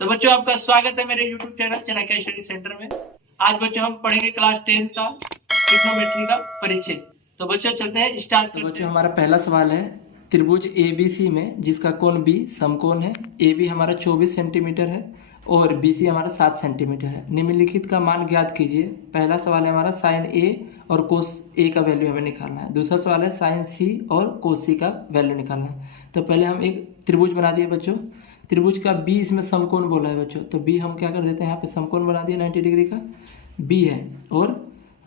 तो बच्चों आपका स्वागत है मेरे YouTube channel Chanakya study centre में। आज बच्चों हम पढ़ेंगे क्लास 10 का ट्रिग्नोमेट्री का परिचय। तो बच्चों चलते हैं स्टार्ट करते हैं। बच्चों हमारा पहला सवाल है त्रिभुज ABC में जिसका कोण B समकोण है। AB हमारा 24 सेंटीमीटर है और BC हमारा 7 सेंटीमीटर है। निम्नलिखित का मान ज्ञात कीजिए। पहला सवाल है हमारा साइन A और कोस A का वैल्यू हमें निकालना है। दूसरा सवाल है साइन C और कोस C का वैल्यू निकालना है। तो पहले हम एक त्रिभुज बना दिए बच्चों। त्रिभुज का B इसमें समकोण बोला है बच्चों, तो B हम क्या कर देते हैं, यहाँ पे समकोण बना दिए 90 डिग्री का B है। और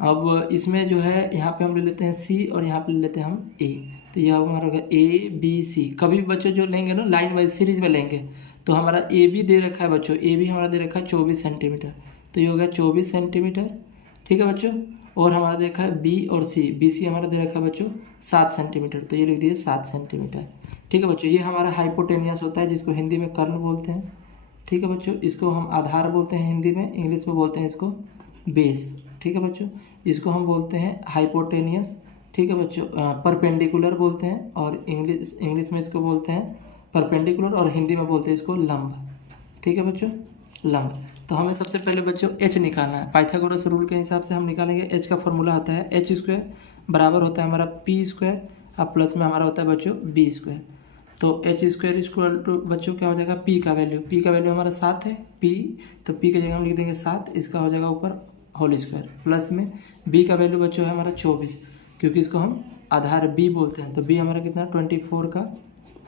अब इसमें जो है यहाँ पे हम ले लेते हैं C और यहाँ पे ले लेते हैं हम A। तो यह हमारा होगा ABC। कभी भी बच्चों जो लेंगे ना लाइन वाइज सीरीज में लेंगे तो हमारा AB दे रखा है बच्चों, AB हमारा दे रखा है 24 सेंटीमीटर, तो ये हो गया 24 सेंटीमीटर। ठीक है बच्चों। और हमारा दे रखा है B और C, BC हमारा दे रखा है बच्चों 7 सेंटीमीटर, तो ये लिख दिए 7 सेंटीमीटर। ठीक है बच्चों। ये हमारा हाइपोटेनियस होता है जिसको हिंदी में कर्ण बोलते हैं। ठीक है बच्चों। इसको हम आधार बोलते हैं हिंदी में, इंग्लिश में बोलते हैं इसको बेस। ठीक है बच्चों। इसको हम बोलते हैं हाइपोटेनियस। ठीक है बच्चों। परपेंडिकुलर बोलते हैं और इंग्लिश में इसको बोलते हैं परपेंडिकुलर और हिंदी में बोलते हैं इसको लंब। ठीक है बच्चों, लंब। तो हमें सबसे पहले बच्चों एच निकालना है। पाइथागोरस रूल के हिसाब से हम निकालेंगे। एच का फॉर्मूला होता है एच स्क्वायर बराबर होता है हमारा पी स्क्वायर और प्लस में हमारा होता है बच्चों बी स्क्वायर। तो एच स्क्वायर इक्वल टू बच्चों क्या हो जाएगा, पी का वैल्यू हमारा 7 है, पी तो पी की जगह हम लिख देंगे 7, इसका हो जाएगा ऊपर होल स्क्वायर, प्लस में बी का वैल्यू बच्चों है हमारा 24, क्योंकि इसको हम आधार बी बोलते हैं। तो बी हमारा कितना 24 का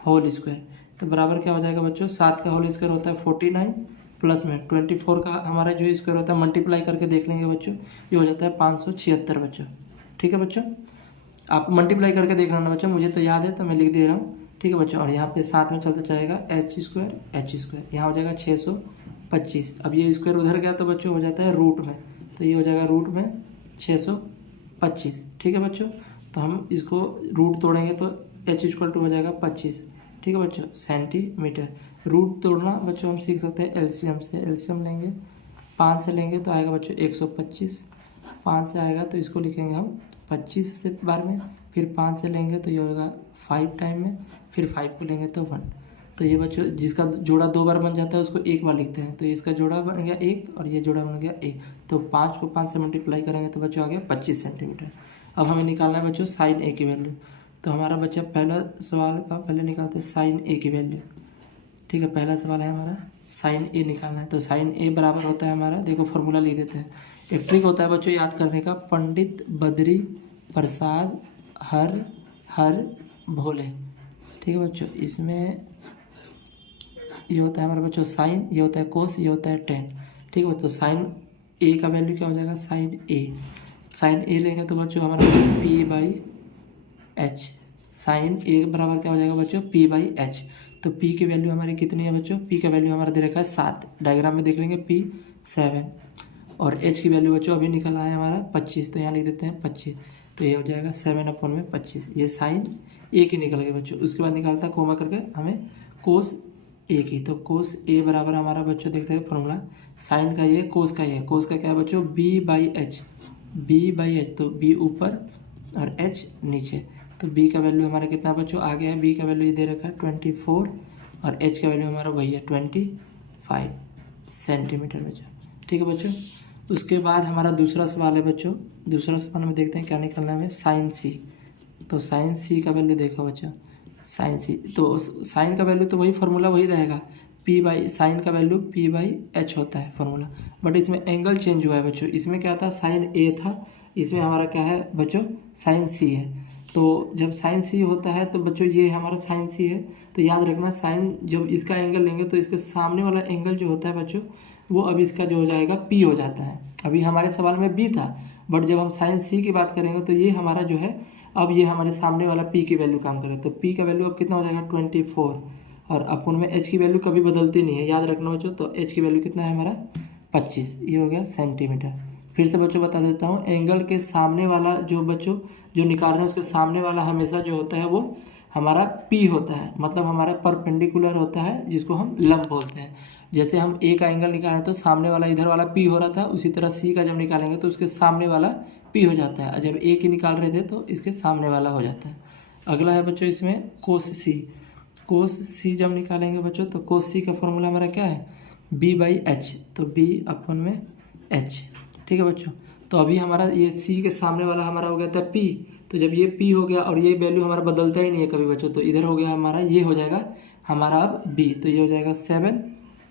होल स्क्वायर, तो बराबर क्या हो जाएगा बच्चों 7 का होल स्क्वायर होता है 49, प्लस में 24 का हमारा जो स्क्वायर होता है मल्टीप्लाई करके देख लेंगे बच्चों, ये हो जाता है 576 बच्चों। ठीक है बच्चों। आप मल्टीप्लाई करके देख लेना बच्चों, मुझे तो याद है तो मैं लिख दे रहा हूँ। ठीक है बच्चों। और यहाँ पे साथ में चलता जाएगा एच स्क्वायर, यहाँ हो जाएगा 625। अब ये स्क्वायर उधर गया तो बच्चों हो जाता है रूट में, तो ये हो जाएगा रूट में 625। ठीक है बच्चों। तो हम इसको रूट तोड़ेंगे तो एच इक्वल टू हो जाएगा 25। ठीक है बच्चों, सेंटीमीटर। रूट तोड़ना बच्चों हम सीख सकते हैं एलसीएम से। एलसीएम लेंगे 5 से लेंगे तो आएगा बच्चों 125, 5 से आएगा तो इसको लिखेंगे हम 25 से बार में, फिर 5 से लेंगे तो ये होगा 5 टाइम में, फिर 5 को लेंगे तो 1। तो ये बच्चों जिसका जोड़ा 2 बार बन जाता है उसको एक बार लिखते हैं, तो इसका जोड़ा बन गया 1 और ये जोड़ा बन गया 1, तो 5 को 5 से मल्टीप्लाई करेंगे तो बच्चों आ गया 25 सेंटीमीटर। अब हमें निकालना है बच्चों साइन ए की वैल्यू। तो हमारा बच्चा पहला सवाल का पहले निकालते हैं साइन ए की वैल्यू। ठीक है, पहला सवाल है हमारा साइन ए निकालना है। तो साइन ए बराबर होता है हमारा, देखो फॉर्मूला लिख देते हैं। एक ट्रिक होता है बच्चों याद करने का, पंडित बद्री प्रसाद हर भोले। ठीक है बच्चों। इसमें ये होता है हमारा बच्चों साइन, ये होता है कोस, ये होता है टेन। ठीक है बच्चों। साइन ए का वैल्यू क्या हो जाएगा, साइन ए लेंगे तो बच्चों हमारा P/H। साइन ए बराबर क्या हो जाएगा बच्चों P/H। तो P की वैल्यू हमारी कितनी है बच्चों, P का वैल्यू हमारा दे रखा है 7, डायग्राम में देख लेंगे P7। और H की वैल्यू बच्चों अभी निकल आया हमारा 25, तो यहाँ लिख देते हैं 25, तो ये हो जाएगा 7/25। ये साइन ए की निकल गई बच्चों। उसके बाद निकालता कोमा करके हमें कोस ए की, तो कोस ए बराबर हमारा बच्चों देखते हैं फॉर्मूला, साइन का ये कोस का ये, कोस का क्या है बच्चों B/H, तो B ऊपर और H नीचे। तो B का वैल्यू हमारा कितना बच्चों आ गया है, B का वैल्यू ये दे रखा है 24 और H का वैल्यू हमारा वही है 25 सेंटीमीटर बच्चों। ठीक है बच्चों। उसके बाद हमारा दूसरा सवाल है बच्चों। दूसरा सवाल में देखते हैं क्या निकलना है हमें, साइन सी। तो साइन सी का वैल्यू देखो बच्चों, साइन सी, तो साइन का वैल्यू तो वही फार्मूला वही रहेगा, साइन का वैल्यू P/H होता है फार्मूला, बट इसमें एंगल चेंज हुआ है बच्चों। इसमें क्या था साइन ए था, इसमें हमारा क्या है बच्चों साइन सी है। तो जब साइन सी होता है तो बच्चों ये हमारा साइन सी है, तो याद रखना साइन जब इसका एंगल लेंगे तो इसके सामने वाला एंगल जो होता है बच्चों वो अब इसका जो हो जाएगा P हो जाता है। अभी हमारे सवाल में B था, बट जब हम साइन सी की बात करेंगे तो ये हमारा जो है अब ये हमारे सामने वाला P की वैल्यू काम करे, तो P का वैल्यू अब कितना हो जाएगा 24, और अपन में H की वैल्यू कभी बदलती नहीं है, याद रखना बच्चों। तो H की वैल्यू कितना है हमारा 25, ये हो गया सेंटीमीटर। फिर से बच्चों बता देता हूँ, एंगल के सामने वाला जो बच्चों जो निकाल रहे हैं उसके सामने वाला हमेशा जो होता है वो हमारा P होता है, मतलब हमारा परपेंडिकुलर होता है जिसको हम लंब बोलते हैं। जैसे हम A का एंगल निकालें तो सामने वाला इधर वाला P हो रहा था, उसी तरह C का जब निकालेंगे तो उसके सामने वाला P हो जाता है, जब A की निकाल रहे थे तो इसके सामने वाला हो जाता है। अगला है बच्चों इसमें कोस C। जब निकालेंगे बच्चों तो कोस C का फॉर्मूला हमारा क्या है, b बाई एच, तो b अपन में h। ठीक है बच्चों, तो अभी हमारा ये c के सामने वाला हमारा हो गया था p, तो जब ये p हो गया और ये वैल्यू हमारा बदलता ही नहीं है कभी बच्चों, तो इधर हो गया हमारा, ये हो जाएगा हमारा अब b, तो ये हो जाएगा 7।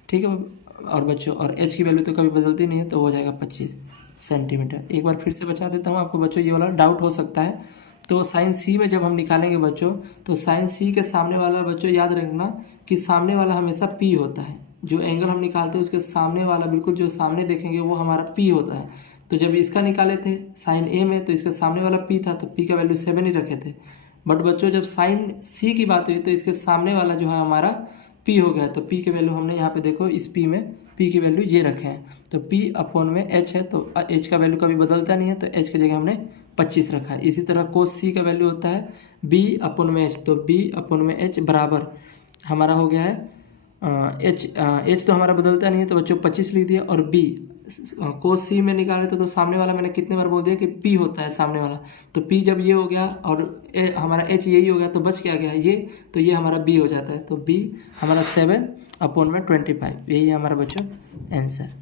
ठीक है, और बच्चों और h की वैल्यू तो कभी बदलती नहीं है, तो हो जाएगा 25 सेंटीमीटर। एक बार फिर से बता देता हूँ आपको बच्चों, ये वाला डाउट हो सकता है। तो साइन सी में जब हम निकालेंगे बच्चों, तो साइन सी के सामने वाला बच्चों याद रखना कि सामने वाला हमेशा पी होता है। जो एंगल हम निकालते हैं उसके सामने वाला, बिल्कुल जो सामने देखेंगे वो हमारा पी होता है। तो जब इसका निकाले थे साइन ए में, तो इसके सामने वाला पी था, तो पी का वैल्यू 7 ही रखे थे। बट बच्चों जब साइन सी की बात हुई तो इसके सामने वाला जो है हमारा पी हो गया, तो पी के वैल्यू हमने यहाँ पे देखो इस पी में पी की वैल्यू ये रखे हैं, तो पी अपॉन में एच है, तो एच का वैल्यू कभी बदलता नहीं है, तो एच की जगह हमने 25 रखा है। इसी तरह कोस सी का वैल्यू होता है बी अपॉन में एच, तो बी अपॉन में एच बराबर हमारा हो गया है एच तो हमारा बदलता नहीं है, तो बच्चों 25 लिख दिया। और बी कोस सी में निकाले थे, तो सामने वाला मैंने कितने बार बोल दिया कि पी होता है सामने वाला, तो पी जब ये हो गया और हमारा एच यही हो गया, तो बच क्या गया ये, तो ये हमारा बी हो जाता है। तो बी हमारा 7 अपॉन में 25, यही है हमारा बच्चों आंसर।